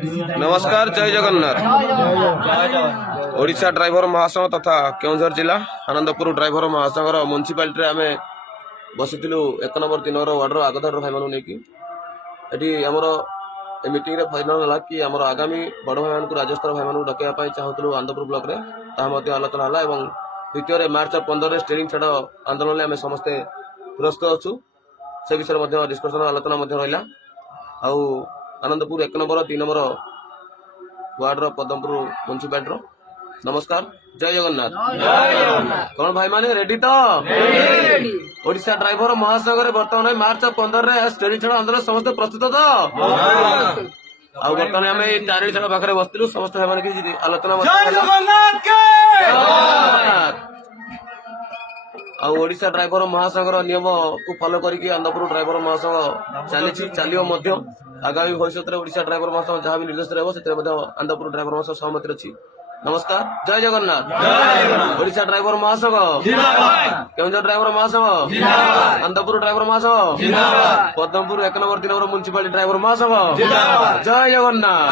नमस्कार, जय जगन्नाथ। ओडिशा ड्राइवर महासंघ तथा केउझर जिला आनंदपुर ड्राइवर महासंघ म्युनिसिपालिटी आम बसीलु 1 नंबर 3 नंबर वार्डर आगधार भाई मानू नहीं आमर मीटिंग रे फाइनल है कि आमर आगामी बड़ भाई मान राज्यस्तर भाई मान डकैया चाहूलु आनंदपुर ब्लॉक रे आलोचना है। द्वितीय मार्च 15 स्टेरिंग छाड़ आंदोलन में आम समस्ते प्रस्तुत अच्छु से विषय डिस्कसन आलोचना रहा। Anandpur 1 number 3 number ward Padampur municipality. नमस्कार, जय जगन्नाथ। कौन भाई माने रेडी तो? ओडिशा ड्राइवर महासंघ बर्तमान मार्च 15 स्टेरिंग छाड़ आंदोलन समस्त प्रस्तुत तो बर्तमान आम चारि छाड़ पाखे बसलु समस्त भाई मान आलोचना ओडिशा ड्राइवर महासंघ नियम को फॉलो करके आनंदपुर ड्राइवर महासंघ चलियो आगामी भविष्य में ओडिशा ड्राइवर महासंघ जहाँ भी निर्देश रहा आनंदपुर ड्राइवर महासंघ सहमति अच्छी। नमस्कार, जय जगन्नाथ। ओडिशा ड्राइवर महासंघ, केउझर ड्राइवर महासंघ, आनंदपुर ड्राइवर महासंघ, Padampur 1 number 3 number municipality driver महासंघ। जय जगन्नाथ।